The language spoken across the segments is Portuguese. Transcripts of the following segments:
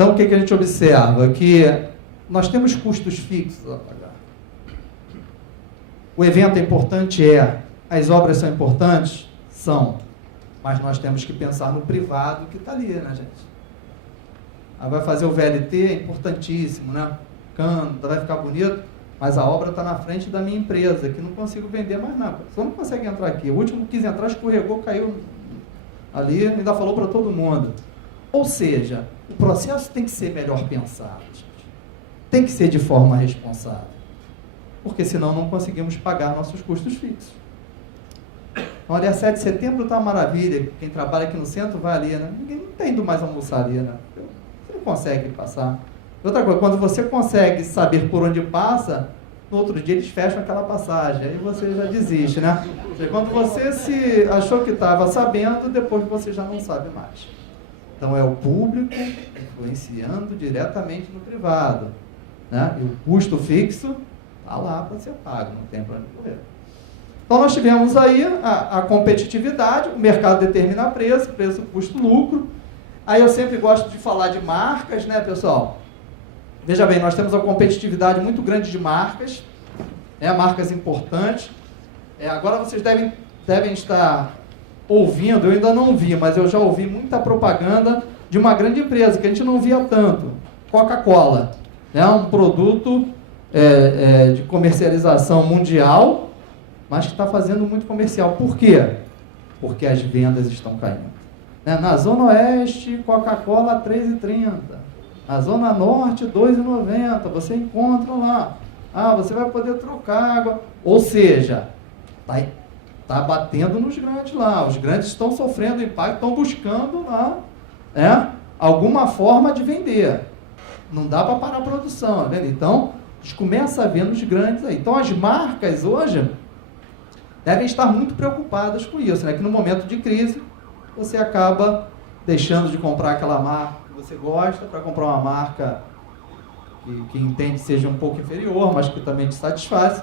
Então, o que a gente observa? Que nós temos custos fixos a pagar. O evento é importante? As obras são importantes? São. Mas nós temos que pensar no privado que está ali, né, gente? Vai fazer o VLT, é importantíssimo, né? Canta, vai ficar bonito, mas a obra está na frente da minha empresa, que não consigo vender mais nada. Só não consegue entrar aqui. O último que quis entrar, escorregou, caiu ali, ainda falou para todo mundo. Ou seja, o processo tem que ser melhor pensado, gente. Tem que ser de forma responsável. Porque senão não conseguimos pagar nossos custos fixos. Olha, dia 7 de setembro está uma maravilha. Quem trabalha aqui no centro vai ali, né? Ninguém não tem indo mais almoçaria, né? Você não consegue passar. Outra coisa, quando você consegue saber por onde passa, no outro dia eles fecham aquela passagem, aí você já desiste, né? Quando você se achou que estava sabendo, depois você já não sabe mais. Então é o público influenciando diretamente no privado, né? E o custo fixo está lá para ser pago, não tem para onde correr. Então nós tivemos aí a competitividade, o mercado determina preço, custo, lucro. Aí eu sempre gosto de falar de marcas, né, pessoal? Veja bem, nós temos uma competitividade muito grande de marcas, marcas importantes. Agora vocês devem estar ouvindo, eu ainda não vi, mas eu já ouvi muita propaganda de uma grande empresa, que a gente não via tanto, Coca-Cola. Um produto de comercialização mundial, mas que está fazendo muito comercial. Por quê? Porque as vendas estão caindo. Na Zona Oeste, Coca-Cola R$ 3,30. Na Zona Norte, R$ 2,90. Você encontra lá. Você vai poder trocar água. Ou seja, está batendo nos grandes lá. Os grandes estão sofrendo impacto, estão buscando lá alguma forma de vender. Não dá para parar a produção. Então, a gente começa a ver nos grandes aí. Então, as marcas hoje devem estar muito preocupadas com isso, né? Que no momento de crise, você acaba deixando de comprar aquela marca que você gosta para comprar uma marca que entende seja um pouco inferior, mas que também te satisfaz.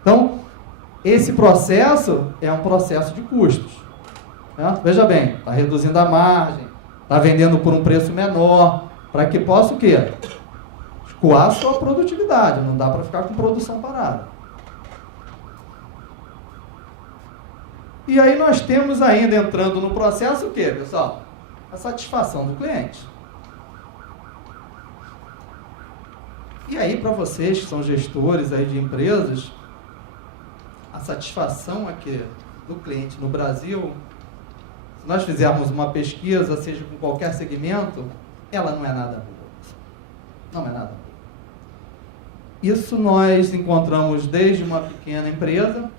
Então, esse processo é um processo de custos. Né? Veja bem, está reduzindo a margem, está vendendo por um preço menor, para que possa o quê? Escoar a sua produtividade, não dá para ficar com produção parada. E aí nós temos ainda, entrando no processo, o quê, pessoal? A satisfação do cliente. E aí, para vocês que são gestores aí de empresas, a satisfação aqui do cliente no Brasil, se nós fizermos uma pesquisa, seja com qualquer segmento, ela não é nada boa. Não é nada boa. Isso nós encontramos desde uma pequena empresa,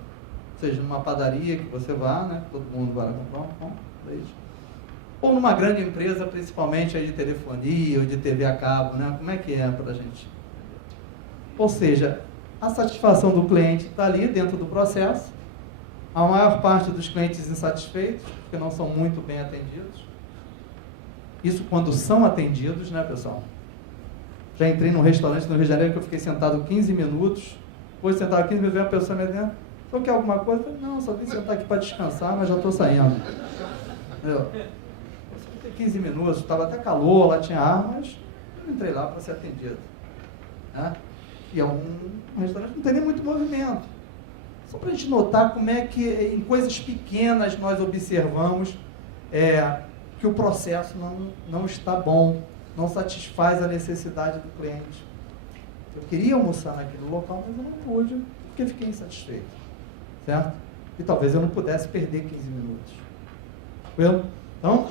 seja numa padaria que você vá, né? Todo mundo vai comprar um pão, leite. Ou numa grande empresa, principalmente aí de telefonia ou de TV a cabo, né? Como é que é para a gente? Ou seja, a satisfação do cliente está ali dentro do processo. A maior parte dos clientes insatisfeitos, porque não são muito bem atendidos. Isso quando são atendidos, né, pessoal? Já entrei num restaurante no Rio de Janeiro que eu fiquei sentado 15 minutos. Depois de sentar 15 minutos, veio uma pessoa me dentro. Só quer alguma coisa? Eu falei, não, só vim sentar aqui para descansar, mas já estou saindo. Entendeu? Eu só fiquei 15 minutos, estava até calor, lá tinha ar, mas eu entrei lá para ser atendido. Né? E é um restaurante que não tem nem muito movimento. Só para a gente notar como é que em coisas pequenas nós observamos que o processo não está bom, não satisfaz a necessidade do cliente. Eu queria almoçar naquele local, mas eu não pude, porque fiquei insatisfeito. Certo? E talvez eu não pudesse perder 15 minutos. Entendeu? Então,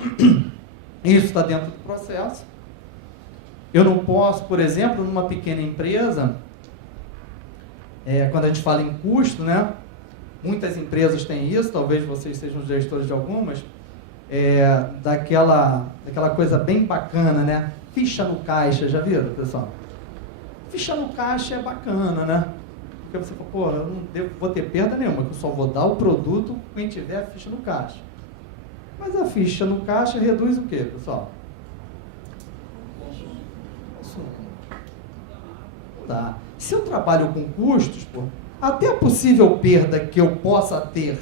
isso está dentro do processo. Eu não posso, por exemplo, numa pequena empresa, quando a gente fala em custo, né? Muitas empresas têm isso, talvez vocês sejam gestores de algumas, daquela coisa bem bacana, né? Ficha no caixa, já viram, pessoal? Ficha no caixa é bacana, né? Porque você fala, eu não vou ter perda nenhuma, que eu só vou dar o produto quem tiver a ficha no caixa. Mas a ficha no caixa reduz o quê, pessoal? Tá. Se eu trabalho com custos, até a possível perda que eu possa ter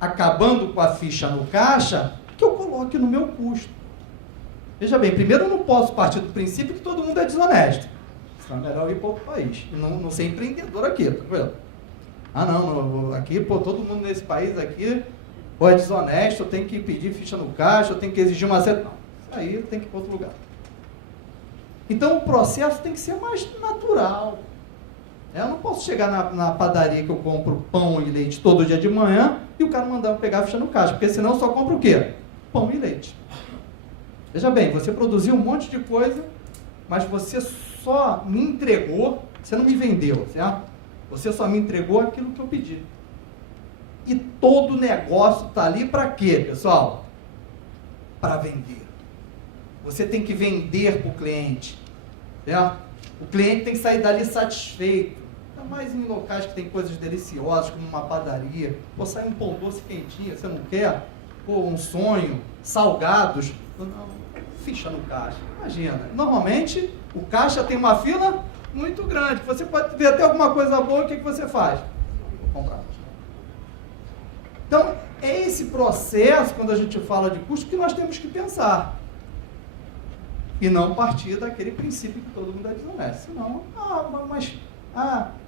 acabando com a ficha no caixa, que eu coloque no meu custo. Veja bem, primeiro eu não posso partir do princípio que todo mundo é desonesto. Então é melhor ir para outro país. E não ser empreendedor aqui, tá vendo? Ah, não, aqui, pô, todo mundo nesse país aqui, ou é desonesto, eu tenho que pedir ficha no caixa, eu tenho que exigir uma certa... Não, isso aí tem que ir para outro lugar. Então o processo tem que ser mais natural. Eu não posso chegar na padaria que eu compro pão e leite todo dia de manhã e o cara mandar eu pegar a ficha no caixa, porque senão eu só compro o quê? Pão e leite. Veja bem, você produziu um monte de coisa, mas você só me entregou, você não me vendeu, certo? Você só me entregou aquilo que eu pedi. E todo negócio está ali para quê, pessoal? Para vender. Você tem que vender para o cliente, certo? O cliente tem que sair dali satisfeito. Ainda mais em locais que tem coisas deliciosas, como uma padaria. Pô, sai um pão doce quentinho, você não quer? Pô, um sonho, salgados. Não, ficha no caixa. Imagina, normalmente o caixa tem uma fila muito grande. Você pode ver até alguma coisa boa, o que você faz? Vou comprar. Então, é esse processo, quando a gente fala de custo, que nós temos que pensar. E não partir daquele princípio que todo mundo é desonesto. Senão,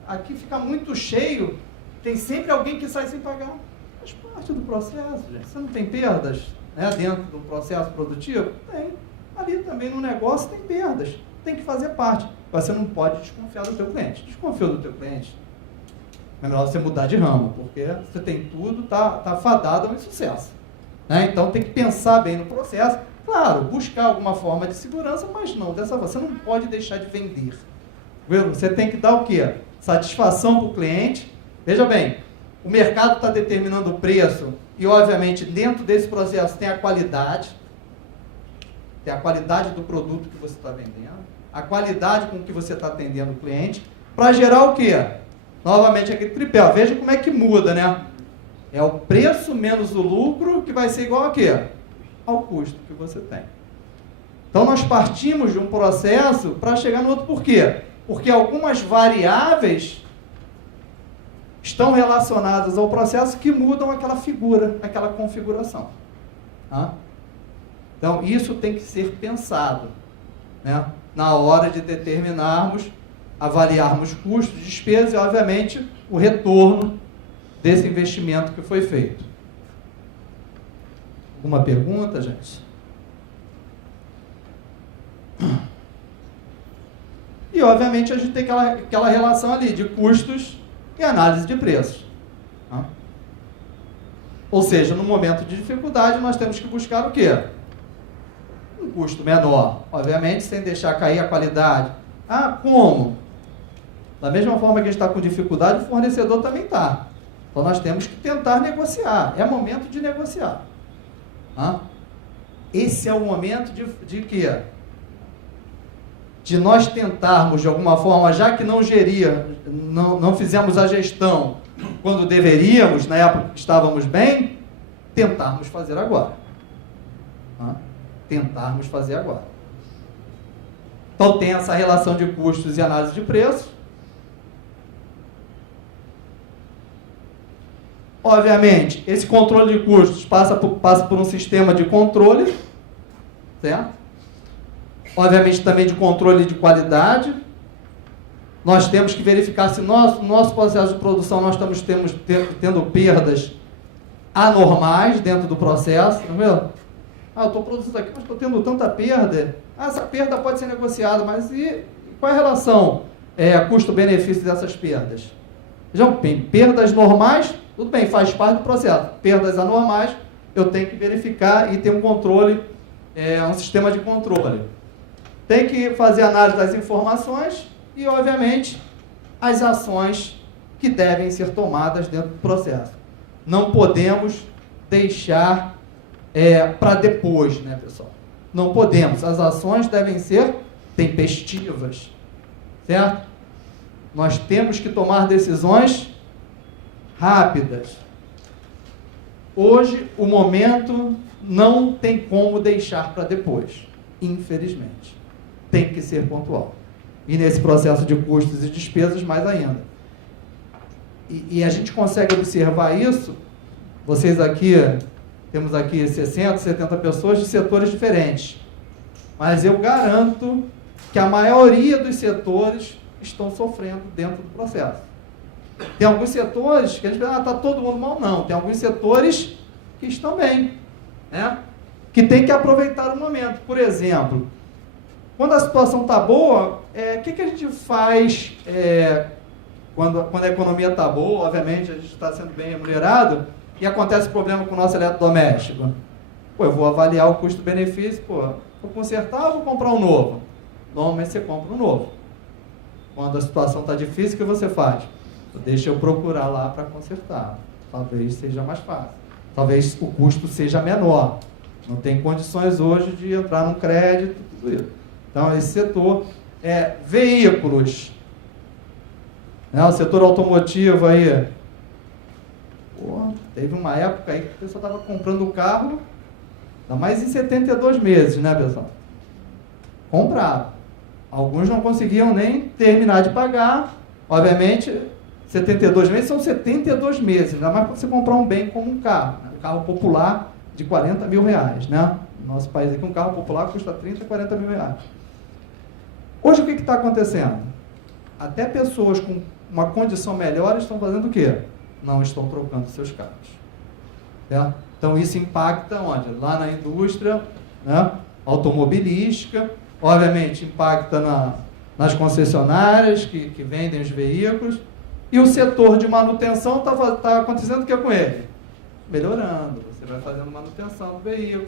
aqui fica muito cheio, tem sempre alguém que sai sem pagar. Faz parte do processo, gente. Você não tem perdas, né, dentro do processo produtivo? Tem. Ali também no negócio tem perdas. Tem que fazer parte. Você não pode desconfiar do teu cliente. Desconfiou do teu cliente, é melhor você mudar de ramo, porque você tem tudo, tá fadado ao insucesso. Né? Então tem que pensar bem no processo. Claro, buscar alguma forma de segurança, mas não dessa forma. Você não pode deixar de vender. Você tem que dar o quê? Satisfação para o cliente. Veja bem, o mercado está determinando o preço e, obviamente, dentro desse processo tem a qualidade. Tem a qualidade do produto que você está vendendo, a qualidade com que você está atendendo o cliente, para gerar o quê? Novamente aquele tripé. Veja como é que muda, né? É o preço menos o lucro que vai ser igual a quê? Ao custo que você tem. Então nós partimos de um processo para chegar no outro. Por quê? Porque algumas variáveis estão relacionadas ao processo que mudam aquela figura, aquela configuração. Tá? Então isso tem que ser pensado, né? Na hora de determinarmos, avaliarmos custos, despesas e, obviamente, o retorno desse investimento que foi feito. Alguma pergunta, gente? E, obviamente, a gente tem aquela relação ali de custos e análise de preços. Tá? Ou seja, no momento de dificuldade, nós temos que buscar o quê? Um custo menor. Obviamente, sem deixar cair a qualidade. Ah, como? Da mesma forma que a gente está com dificuldade, o fornecedor também está. Então, nós temos que tentar negociar. É momento de negociar. Tá? Esse é o momento de quê? De nós tentarmos, de alguma forma, já que não fizemos a gestão quando deveríamos, na época que estávamos bem, tentarmos fazer agora. Tá? Tentarmos fazer agora. Então, tem essa relação de custos e análise de preço. Obviamente, esse controle de custos passa por um sistema de controle, certo? Obviamente, também de controle de qualidade. Nós temos que verificar se no nosso processo de produção nós estamos tendo perdas anormais dentro do processo, não é mesmo? Ah, eu estou produzindo aqui, mas estou tendo tanta perda. Ah, essa perda pode ser negociada, mas qual é a relação custo-benefício dessas perdas? Vejam bem, perdas normais, tudo bem, faz parte do processo. Perdas anormais, eu tenho que verificar e ter um controle, um sistema de controle. Tem que fazer análise das informações e, obviamente, as ações que devem ser tomadas dentro do processo. Não podemos deixar para depois, né, pessoal? Não podemos. As ações devem ser tempestivas, certo? Nós temos que tomar decisões rápidas. Hoje, o momento não tem como deixar para depois, infelizmente. Tem que ser pontual. E nesse processo de custos e despesas, mais ainda. E a gente consegue observar isso, vocês aqui, temos aqui 60, 70 pessoas de setores diferentes. mas eu garanto que a maioria dos setores estão sofrendo dentro do processo. Tem alguns setores que a gente pensa, está todo mundo mal, não. Tem alguns setores que estão bem, né? Que tem que aproveitar o momento. Por exemplo, quando a situação está boa, o que a gente faz quando a economia está boa? Obviamente, a gente está sendo bem remunerado e acontece problema com o nosso eletrodoméstico. Pô, eu vou avaliar o custo-benefício, vou consertar ou vou comprar um novo? Normalmente você compra um novo. Quando a situação está difícil, o que você faz? Deixa eu procurar lá para consertar. Talvez seja mais fácil. Talvez o custo seja menor. Não tem condições hoje de entrar num crédito, tudo isso. Então, esse setor veículos. O setor automotivo aí. Teve uma época aí que o pessoal estava comprando o carro, ainda mais em 72 meses, né, pessoal? Comprava. Alguns não conseguiam nem terminar de pagar. Obviamente, 72 meses são 72 meses, ainda mais para você comprar um bem como um carro. Né? Um carro popular de 40 mil reais. Né? No nosso país aqui, um carro popular custa 30, 40 mil reais. Hoje, o que está acontecendo? Até pessoas com uma condição melhor estão fazendo o quê? Não estão trocando seus carros. Certo? Então, isso impacta onde? Lá na indústria, né? Automobilística, obviamente impacta nas concessionárias que vendem os veículos, e o setor de manutenção está acontecendo o que com ele? Melhorando, você vai fazendo manutenção do veículo.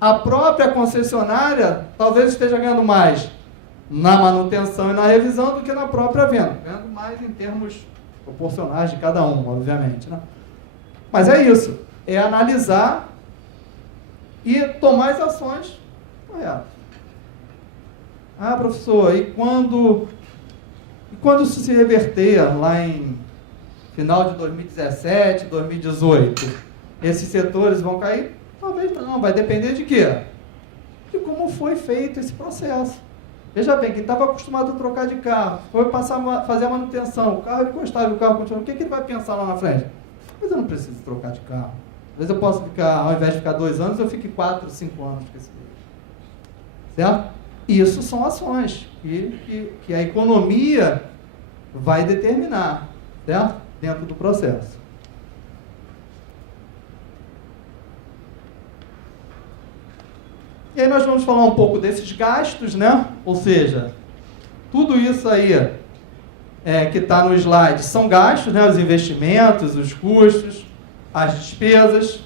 A própria concessionária talvez esteja ganhando mais na manutenção e na revisão do que na própria venda, ganhando mais em termos proporcionais de cada um, obviamente. Né? Mas é isso, é analisar e tomar as ações corretas. Professor, e quando isso se reverter lá em final de 2017, 2018, esses setores vão cair? Talvez não, vai depender de quê? De como foi feito esse processo. Veja bem, quem estava acostumado a trocar de carro, foi fazer a manutenção, o carro ele gostava e o carro continuou, o que ele vai pensar lá na frente? Mas eu não preciso trocar de carro. Às vezes eu posso ficar, ao invés de ficar 2 anos, eu fico 4, 5 anos com esse veículo. Certo? Isso são ações que a economia vai determinar, certo? Dentro do processo. E aí nós vamos falar um pouco desses gastos, né? Ou seja, tudo isso aí que está no slide são gastos, né? Os investimentos, os custos, as despesas.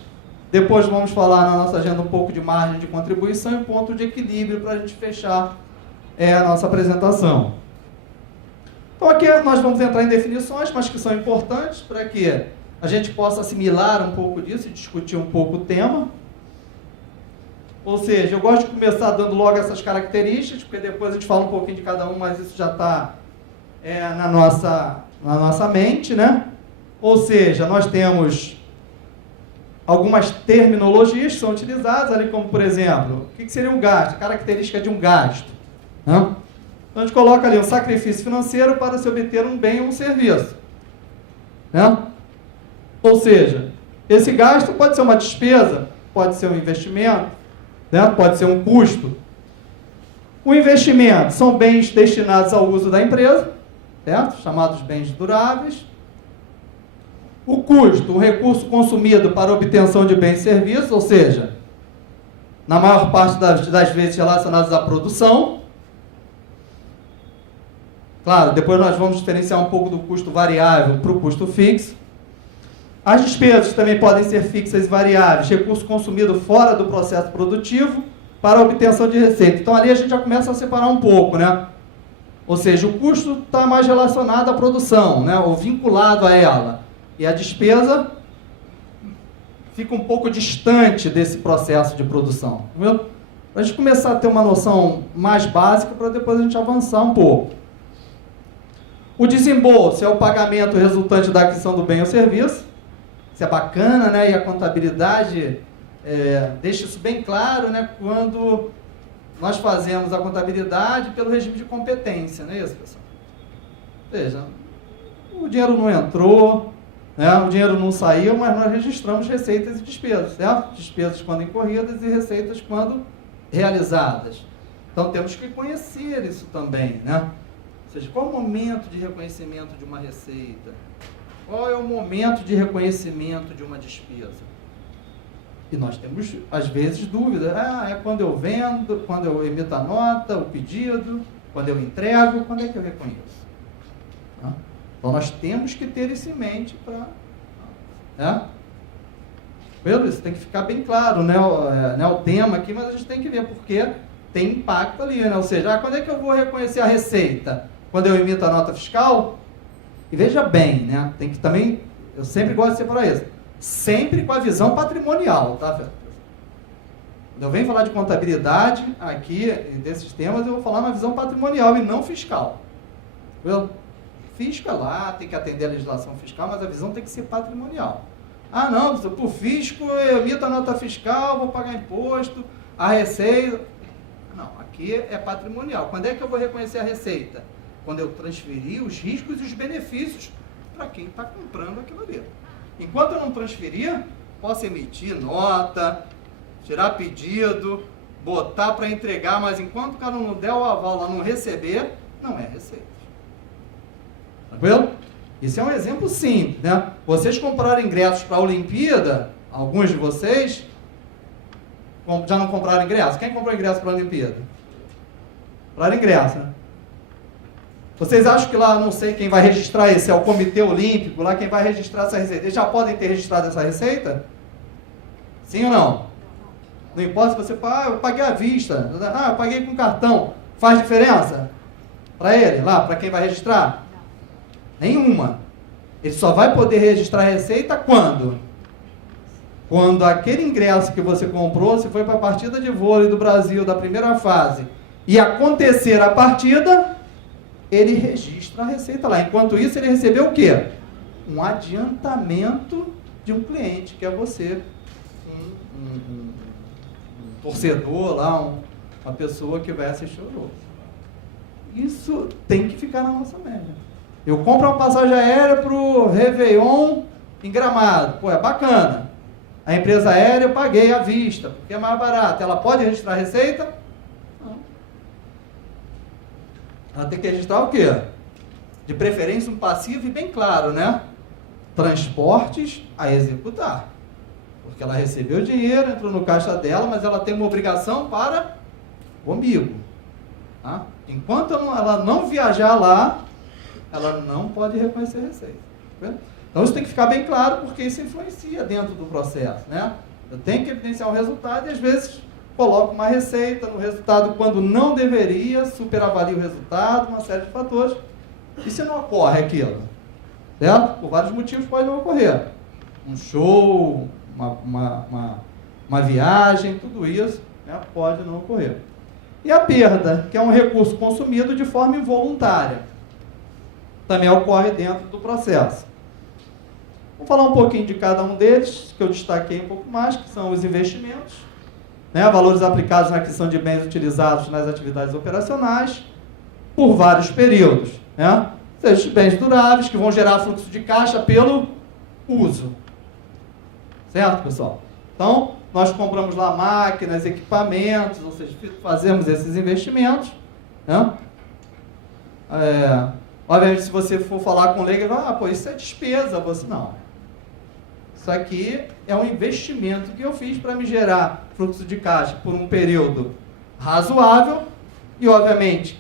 Depois vamos falar na nossa agenda um pouco de margem de contribuição e ponto de equilíbrio para a gente fechar a nossa apresentação. Então aqui nós vamos entrar em definições, mas que são importantes para que a gente possa assimilar um pouco disso e discutir um pouco o tema. Ou seja, eu gosto de começar dando logo essas características, porque depois a gente fala um pouquinho de cada um, mas isso já está na nossa mente, né? Ou seja, nós temos algumas terminologias que são utilizadas ali, como, por exemplo, o que seria um gasto? A característica de um gasto. Né? Então, a gente coloca ali um sacrifício financeiro para se obter um bem ou um serviço. Né? Ou seja, esse gasto pode ser uma despesa, pode ser um investimento, né? Pode ser um custo. O investimento são bens destinados ao uso da empresa, certo? Chamados bens duráveis. O custo, o recurso consumido para obtenção de bens e serviços, ou seja, na maior parte das vezes relacionados à produção. Claro, depois nós vamos diferenciar um pouco do custo variável para o custo fixo. As despesas também podem ser fixas e variáveis, recurso consumido fora do processo produtivo para a obtenção de receita. Então ali a gente já começa a separar um pouco, né? Ou seja, o custo está mais relacionado à produção, né? Ou vinculado a ela. E a despesa fica um pouco distante desse processo de produção. Para a gente começar a ter uma noção mais básica, para depois a gente avançar um pouco. O desembolso é o pagamento resultante da aquisição do bem ou serviço. Isso é bacana, né? E a contabilidade deixa isso bem claro, né? Quando nós fazemos a contabilidade pelo regime de competência, não é isso, pessoal? Veja, o dinheiro não entrou, né? O dinheiro não saiu, mas nós registramos receitas e despesas, certo? Despesas quando incorridas e receitas quando realizadas. Então temos que conhecer isso também, né? Ou seja, qual é o momento de reconhecimento de uma receita? Qual é o momento de reconhecimento de uma despesa? E nós temos, às vezes, dúvidas. É quando eu vendo, quando eu emito a nota, o pedido, quando eu entrego, quando é que eu reconheço? Então nós temos que ter isso em mente para... Isso tem que ficar bem claro, né, o tema aqui, mas a gente tem que ver porque tem impacto ali, né? Ou seja, quando é que eu vou reconhecer a receita? Quando eu emito a nota fiscal? E veja bem, né? Tem que também, eu sempre gosto de separar isso, sempre com a visão patrimonial, tá? Quando eu venho falar de contabilidade aqui, desses temas, eu vou falar na visão patrimonial e não fiscal. Fisco é lá, tem que atender a legislação fiscal, mas a visão tem que ser patrimonial. Não, para o fisco, eu emito a nota fiscal, vou pagar imposto, a receita... Não, aqui é patrimonial. Quando é que eu vou reconhecer a receita? Quando eu transferir os riscos e os benefícios para quem está comprando aquilo ali. Enquanto eu não transferir, posso emitir nota, tirar pedido, botar para entregar, mas enquanto o cara não der o aval lá, não receber, não é receita. Tranquilo? Isso é um exemplo simples, né? Vocês compraram ingressos para a Olimpíada, alguns de vocês já não compraram ingresso? Quem comprou ingresso para a Olimpíada? Compraram ingresso, né? Vocês acham que lá, não sei quem vai registrar esse, é o Comitê Olímpico, lá quem vai registrar essa receita? Eles já podem ter registrado essa receita? Sim ou não? Não importa se você fala, eu paguei à vista, eu paguei com cartão. Faz diferença? Para ele, lá, para quem vai registrar? Nenhuma. Ele só vai poder registrar a receita quando? Quando aquele ingresso que você comprou, se foi para a partida de vôlei do Brasil, da primeira fase, e acontecer a partida, ele registra a receita lá. Enquanto isso, ele recebeu o quê? Um adiantamento de um cliente, que é você, um torcedor lá, uma pessoa que vai assistir o jogo. Isso tem que ficar na nossa média. Eu compro uma passagem aérea para o Réveillon em Gramado. Pô, é bacana. A empresa aérea eu paguei à vista, porque é mais barato. Ela pode registrar a receita? Não. Ela tem que registrar o quê? De preferência um passivo e bem claro, né? Transportes a executar. Porque ela recebeu o dinheiro, entrou no caixa dela, mas ela tem uma obrigação para comigo. Tá? Enquanto ela não viajar lá, ela não pode reconhecer receita. Tá? Então isso tem que ficar bem claro, porque isso influencia dentro do processo, né? Eu tenho que evidenciar um resultado e às vezes coloco uma receita no resultado quando não deveria, superavalio o resultado, uma série de fatores. E se não ocorre aquilo? Certo? Por vários motivos pode não ocorrer. Um show, uma viagem, tudo isso, né, pode não ocorrer. E a perda, que é um recurso consumido de forma involuntária, também ocorre dentro do processo. Vamos falar um pouquinho de cada um deles, que eu destaquei um pouco mais, que são os investimentos, né, valores aplicados na aquisição de bens utilizados nas atividades operacionais, por vários períodos, né? Ou seja, bens duráveis, que vão gerar fluxo de caixa pelo uso. Certo, pessoal? Então, nós compramos lá máquinas, equipamentos, ou seja, fazemos esses investimentos, né? Obviamente, se você for falar com o leigo, ele vai, pô, isso é despesa. Você, não. Isso aqui é um investimento que eu fiz para me gerar fluxo de caixa por um período razoável e, obviamente,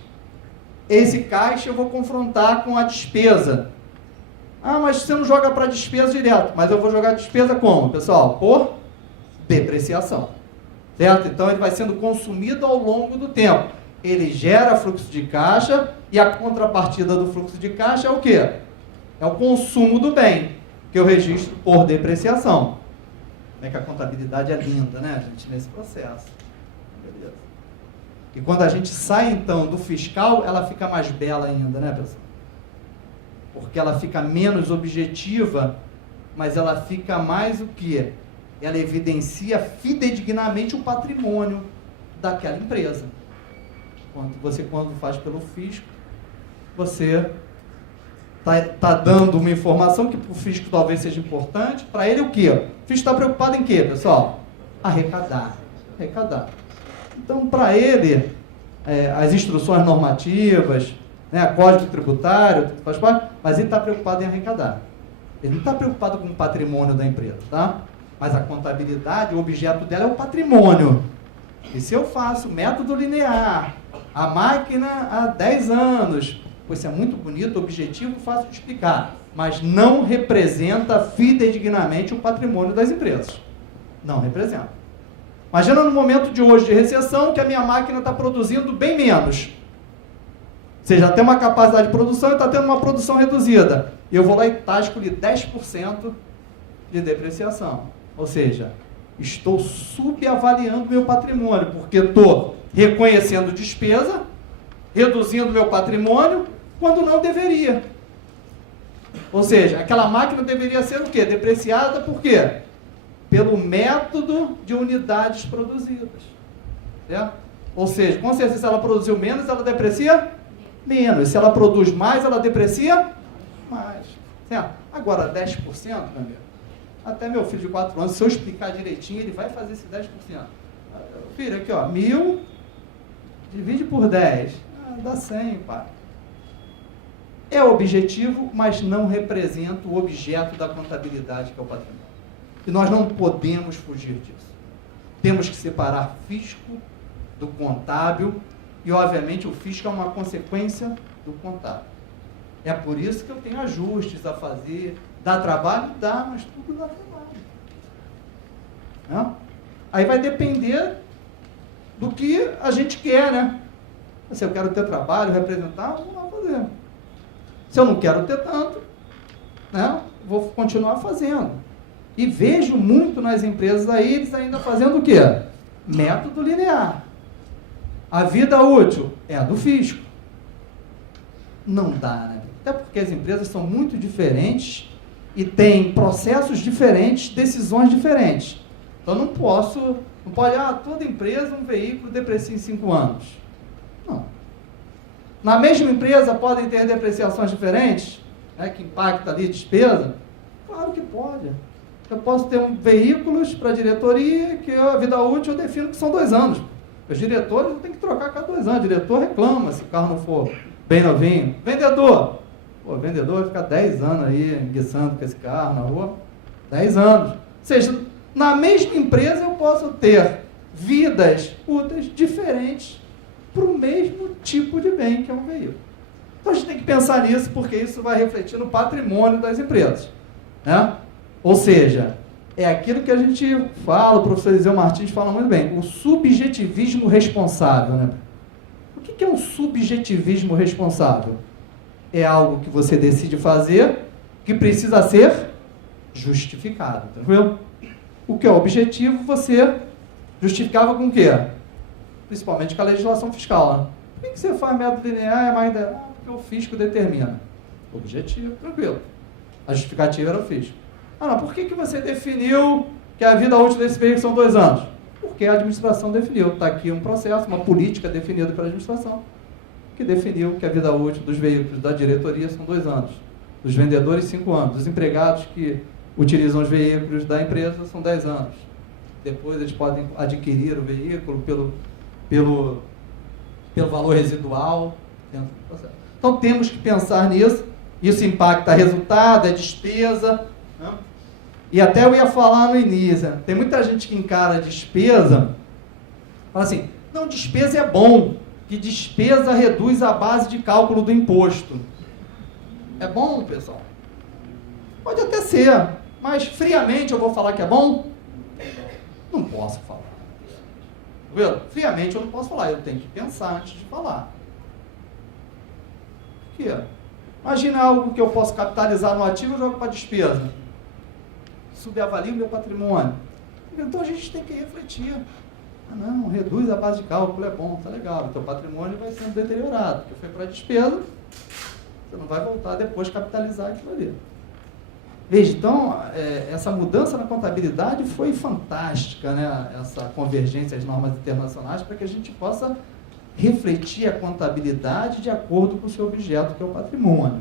esse caixa eu vou confrontar com a despesa. Mas você não joga para despesa direto. Mas eu vou jogar despesa como, pessoal? Por depreciação. Certo? Então, ele vai sendo consumido ao longo do tempo. Ele gera fluxo de caixa e a contrapartida do fluxo de caixa é o quê? É o consumo do bem, que eu registro por depreciação. Como é que a contabilidade é linda, né, gente, nesse processo. Beleza. E quando a gente sai, então, do fiscal, ela fica mais bela ainda, né, pessoal? Porque ela fica menos objetiva, mas ela fica mais o quê? Ela evidencia fidedignamente o patrimônio daquela empresa. Quando faz pelo fisco, você está dando uma informação que para o fisco talvez seja importante. Para ele o quê? O fisco está preocupado em quê, pessoal? Arrecadar. Então, para ele, as instruções normativas, né, código tributário, faz parte, mas ele está preocupado em arrecadar. Ele não está preocupado com o patrimônio da empresa, tá? Mas a contabilidade, o objeto dela é o patrimônio. E se eu faço método linear, a máquina há 10 anos, pois é muito bonito, objetivo, fácil de explicar, mas não representa fidedignamente o patrimônio das empresas. Não representa. Imagina no momento de hoje de recessão que a minha máquina está produzindo bem menos. Ou seja, tem uma capacidade de produção e está tendo uma produção reduzida. E eu vou lá e tasco-lhe 10% de depreciação. Ou seja, estou subavaliando meu patrimônio, porque estou reconhecendo despesa, reduzindo meu patrimônio, quando não deveria. Ou seja, aquela máquina deveria ser o quê? Depreciada por quê? Pelo método de unidades produzidas. Certo? Ou seja, com certeza, se ela produziu menos, ela deprecia menos. Se ela produz mais, ela deprecia mais. Certo? Agora, 10%, meu amigo, até meu filho de 4 anos, se eu explicar direitinho, ele vai fazer esse 10%. Filho, aqui ó, 1.000, divide por 10. Dá 100, pai. É objetivo, mas não representa o objeto da contabilidade, que é o patrimônio. E nós não podemos fugir disso. Temos que separar fisco do contábil e, obviamente, o fisco é uma consequência do contábil. É por isso que eu tenho ajustes a fazer. Dá trabalho? Dá, mas tudo dá trabalho. Não? Aí vai depender do que a gente quer, né? Se eu quero ter trabalho, representar, vou lá fazer. Se eu não quero ter tanto, né, vou continuar fazendo. E vejo muito nas empresas aí, eles ainda fazendo o quê? Método linear. A vida útil é a do fisco. Não dá, né? Até porque as empresas são muito diferentes e têm processos diferentes, decisões diferentes. Então não pode, toda empresa, um veículo deprecia em 5 anos. Não. Na mesma empresa podem ter depreciações diferentes, né, que impactam ali a despesa? Claro que pode. Eu posso ter veículos para a diretoria que a vida útil eu defino que são 2 anos. Os diretores não tem que trocar a cada 2 anos. O diretor reclama se o carro não for bem novinho. Vendedor. Pô, o vendedor vai ficar 10 anos aí enguiçando com esse carro na rua. 10 anos. Ou seja, na mesma empresa eu posso ter vidas úteis diferentes para o mesmo tipo de bem que é um veículo. Então a gente tem que pensar nisso, porque isso vai refletir no patrimônio das empresas. Né? Ou seja, é aquilo que a gente fala, o professor Eliseu Martins fala muito bem, o subjetivismo responsável. Né? O que é um subjetivismo responsável? É algo que você decide fazer, que precisa ser justificado. Tranquilo? O que é objetivo, você justificava com o quê? Principalmente com a legislação fiscal. Né? Por que você faz método linear? Porque o fisco determina. Objetivo, tranquilo. A justificativa era o fisco. Não, por que você definiu que a vida útil desse veículo são 2 anos? Porque a administração definiu. Está aqui um processo, uma política definida pela administração, que definiu que a vida útil dos veículos da diretoria são 2 anos. Dos vendedores, 5 anos. Dos empregados que utilizam os veículos da empresa são 10 anos. Depois eles podem adquirir o veículo pelo valor residual. Então temos que pensar nisso. Isso impacta resultado, é despesa. Né? E até eu ia falar no início, tem muita gente que encara a despesa, fala assim, não, despesa é bom, que despesa reduz a base de cálculo do imposto. É bom, pessoal? Pode até ser, mas friamente eu vou falar que é bom? Não posso falar. Viu? Friamente eu não posso falar, eu tenho que pensar antes de falar. Por quê? Imagina algo que eu posso capitalizar no ativo e jogo para despesa. Subavalio o meu patrimônio. Então a gente tem que refletir. Não, reduz a base de cálculo, é bom, tá legal. O teu patrimônio vai sendo deteriorado, porque foi para despesa, você não vai voltar depois capitalizar aquilo ali. Veja, então, essa mudança na contabilidade foi fantástica, né? Essa convergência às normas internacionais, para que a gente possa refletir a contabilidade de acordo com o seu objeto, que é o patrimônio.